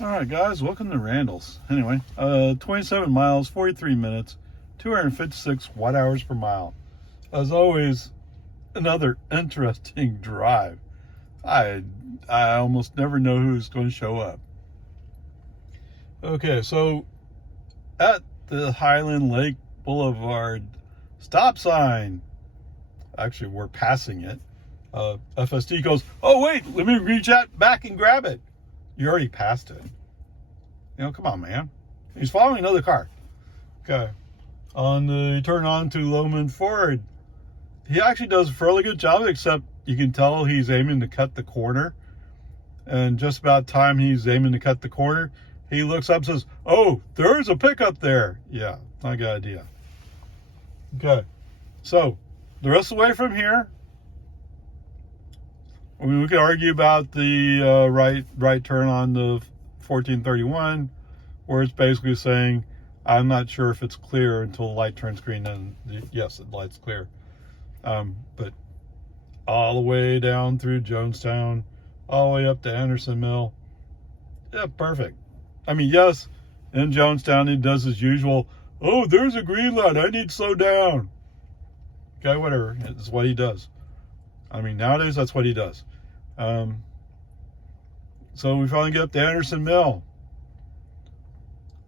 All right, guys, welcome to Randall's. Anyway, 27 miles, 43 minutes, 256 watt-hours per mile. As always, another interesting drive. I almost never know who's going to show up. Okay, so at the Highland Lake Boulevard stop sign, actually we're passing it, FSD goes, "Oh wait, let me reach out back and grab it." You already passed it. Come on, man. He's following another car. Okay. On the turn on to Loman Ford, he actually does a fairly good job, except you can tell he's aiming to cut the corner. And just about time he's aiming to cut the corner, he looks up and says, "Oh, there's a pickup there." Yeah, not a good idea. Okay. So, the rest of the way from here, we could argue about the right turn on the 1431, where it's basically saying, I'm not sure if it's clear until the light turns green, and yes, the light's clear. But all the way down through Jonestown, all the way up to Anderson Mill, yeah, perfect. I mean, yes, in Jonestown, he does his usual, "Oh, there's a green light, I need to slow down." Okay, whatever, it's what he does. I mean, nowadays, that's what he does. So we finally get up to Anderson Mill.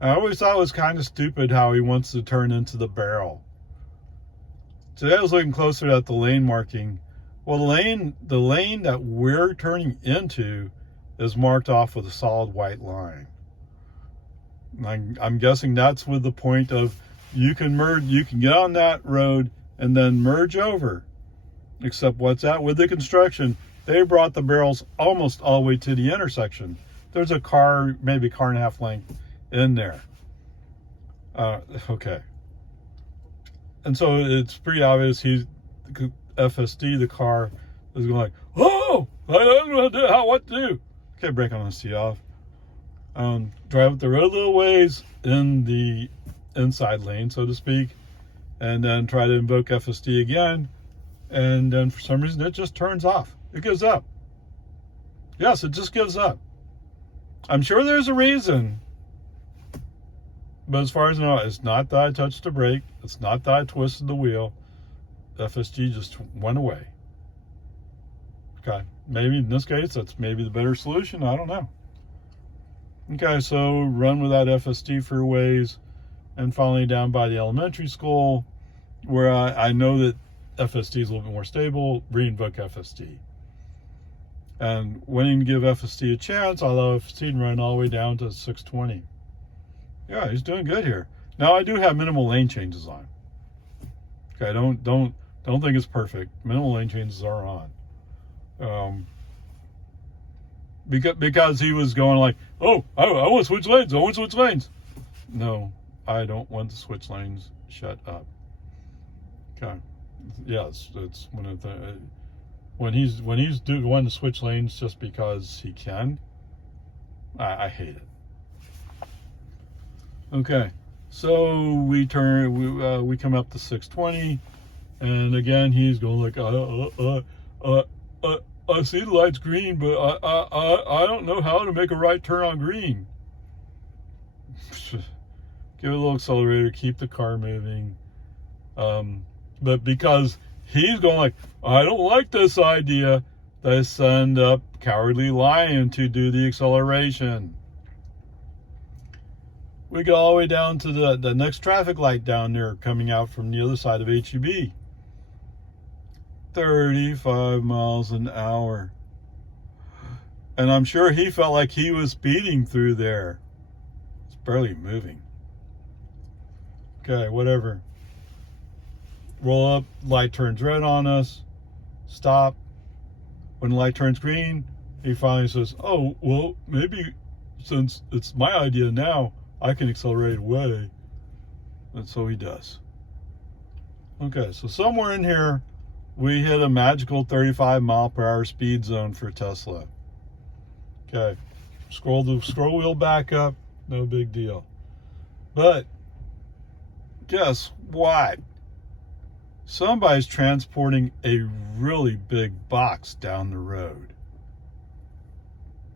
I always thought it was kind of stupid how he wants to turn into the barrel. Today I was looking closer at the lane marking. Well, the lane that we're turning into is marked off with a solid white line. I'm guessing that's with the point of you can get on that road and then merge over. Except what's that? With the construction, they brought the barrels almost all the way to the intersection. There's a car, maybe a car and a half length in there. Okay. And so it's pretty obvious FSD, the car, is going like, "Oh, I don't know what to do." Okay, brake on the tee off. Drive up the road a little ways in the inside lane, so to speak, and then try to invoke FSD again. And then for some reason, it just turns off. It gives up. Yes, it just gives up. I'm sure there's a reason. But as far as I know, it's not that I touched the brake. It's not that I twisted the wheel. FSD just went away. Okay. Maybe in this case, that's maybe the better solution. I don't know. Okay, so run without FSD for a ways. And finally down by the elementary school, where I know that FSD is a little bit more stable, re-invoke FSD. And wanting to give FSD a chance, I allow FSD to run all the way down to 620. Yeah, he's doing good here. Now I do have minimal lane changes on. Okay, don't think it's perfect. Minimal lane changes are on. Because he was going like, "Oh, I want to switch lanes. I want to switch lanes." No, I don't want to switch lanes. Shut up. Okay. Yes, it's one of the when he's wanting to switch lanes just because he can. I hate it. Okay, so we come up to 620, and again he's going like, I see the light's green, but I don't know how to make a right turn on green." Give it a little accelerator, keep the car moving. But because he's going like, "I don't like this idea," they send up Cowardly Lion to do the acceleration. We go all the way down to the next traffic light down there coming out from the other side of HEB. 35 miles an hour. And I'm sure he felt like he was speeding through there. It's barely moving. Okay, whatever. Roll up, light turns red on us. Stop. When the light turns green, he finally says, "Oh, well, maybe since it's my idea now, I can accelerate away." And so he does. Okay, so somewhere in here, we hit a magical 35 mile per hour speed zone for Tesla. Okay, scroll wheel back up, no big deal. But guess what? Somebody's transporting a really big box down the road.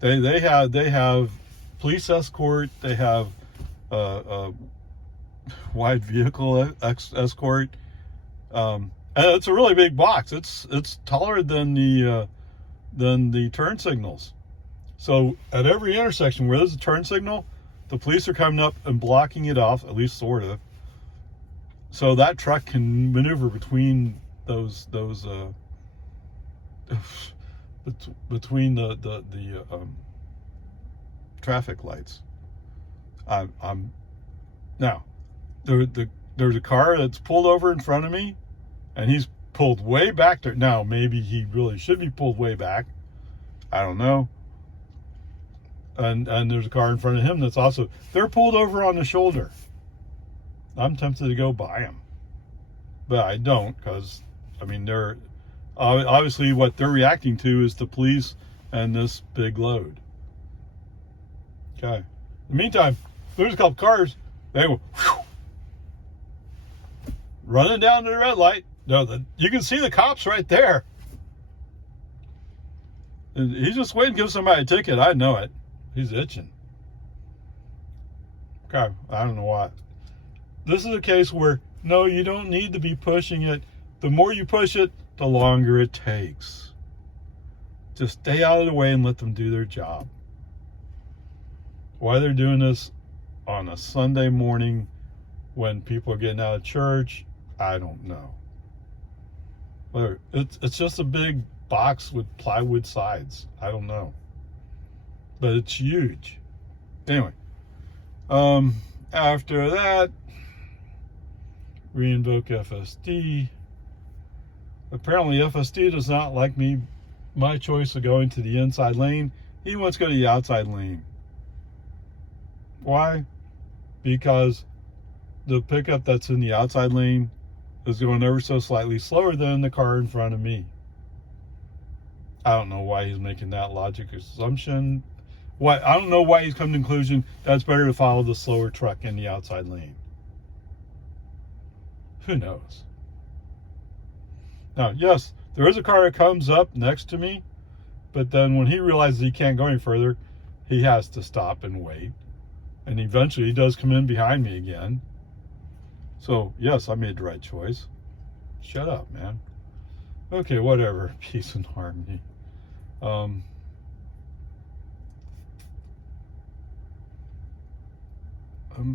They have police escort. They have a wide vehicle escort. And it's a really big box. It's taller than the turn signals. So at every intersection where there's a turn signal, the police are coming up and blocking it off, at least sort of. So that truck can maneuver between those between the traffic lights. I'm now there's a car that's pulled over in front of me, and he's pulled way back there. Now maybe he really should be pulled way back. I don't know. And there's a car in front of him that's also, they're pulled over on the shoulder. I'm tempted to go by them, but I don't, because I mean, they're obviously what they're reacting to is the police and this big load. Okay. In the meantime, there's a couple cars. They go whew, running down to the red light. No, you can see the cops right there. And he's just waiting to give somebody a ticket. I know it. He's itching. Okay, I don't know why. This is a case where, no, you don't need to be pushing it. The more you push it, the longer it takes. Just stay out of the way and let them do their job. Why they're doing this on a Sunday morning when people are getting out of church, I don't know. But it's just a big box with plywood sides. I don't know. But it's huge. Anyway, after that, re-invoke FSD. Apparently FSD does not like my choice of going to the inside lane. He wants to go to the outside lane. Why? Because the pickup that's in the outside lane is going ever so slightly slower than the car in front of me. I don't know why he's making that logic assumption. I don't know why he's come to the conclusion that it's better to follow the slower truck in the outside lane. Who knows? Now, yes, there is a car that comes up next to me, but then when he realizes he can't go any further, he has to stop and wait. And eventually he does come in behind me again. So, yes, I made the right choice. Shut up, man. Okay, whatever. Peace and harmony. I'm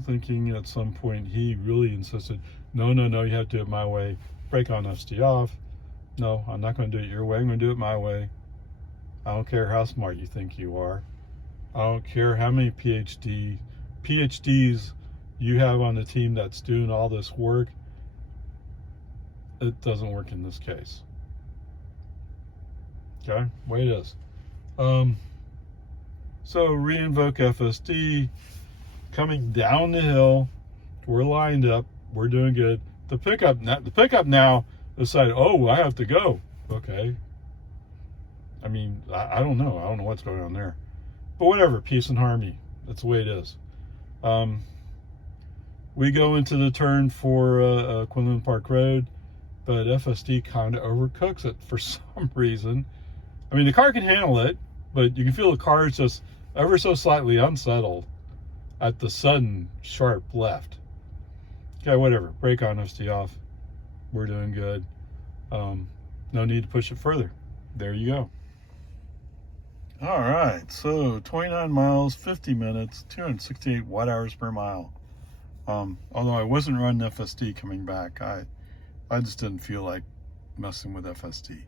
thinking at some point he really insisted, no, you have to do it my way. Brake on FSD off. No, I'm not going to do it your way. I'm going to do it my way. I don't care how smart you think you are. I don't care how many PhDs you have on the team that's doing all this work. It doesn't work in this case. Okay, way it is. So re-invoke FSD, coming down the hill. We're lined up. We're doing good. The pickup now decided, oh, I have to go. Okay. I mean, I don't know. I don't know what's going on there. But whatever, peace and harmony. That's the way it is. We go into the turn for Quinlan Park Road, but FSD kind of overcooks it for some reason. I mean, the car can handle it, but you can feel the car is just ever so slightly unsettled at the sudden sharp left. Okay, whatever. Brake on, FSD off. We're doing good. No need to push it further. There you go. All right, so 29 miles, 50 minutes, 268 watt-hours per mile. Although I wasn't running FSD coming back, I just didn't feel like messing with FSD.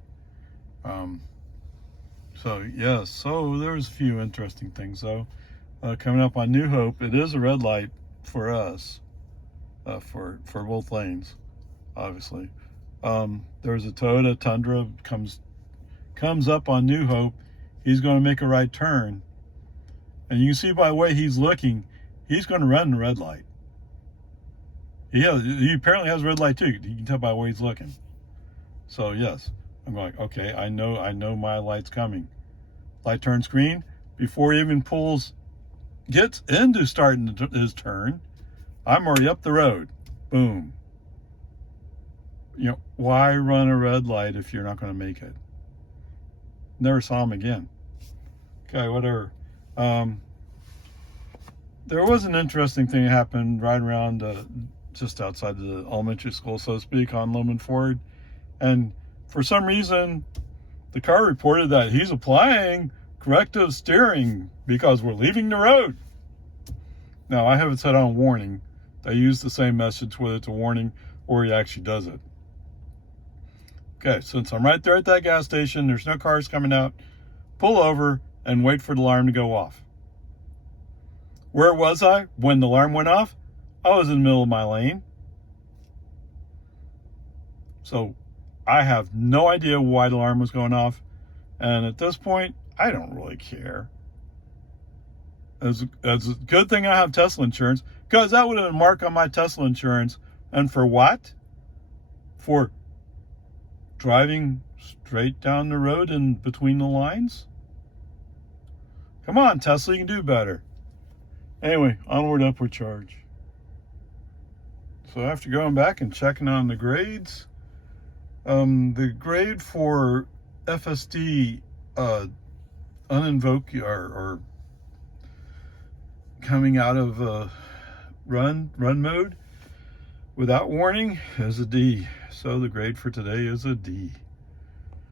So yes, so there's a few interesting things though. Coming up on New Hope, it is a red light for us, for both lanes, obviously. There's a Toyota Tundra comes up on New Hope. He's going to make a right turn, and you can see by the way he's looking, he's going to run the red light. He apparently has a red light too. You can tell by the way he's looking. So yes, I'm going, okay, I know my light's coming. Light turns green before he even gets into starting his turn. I'm already up the road. Boom. You know, why run a red light if you're not going to make it? Never saw him again. Okay, whatever. there was an interesting thing that happened right around just outside the elementary school, so to speak, on Loman Ford. And for some reason, the car reported that he's applying corrective steering because we're leaving the road. Now, I have it set on warning. They use the same message whether it's a warning or he actually does it. Okay, since I'm right there at that gas station, there's no cars coming out, pull over and wait for the alarm to go off. Where was I when the alarm went off? I was in the middle of my lane. So I have no idea why the alarm was going off. And at this point, I don't really care. It's a good thing I have Tesla insurance, because that would have been a mark on my Tesla insurance. And for what? For driving straight down the road and between the lines? Come on, Tesla, you can do better. Anyway, onward, upward charge. So after going back and checking on the grades, the grade for FSD uninvoke or coming out of run mode without warning is a D. So the grade for today is a D.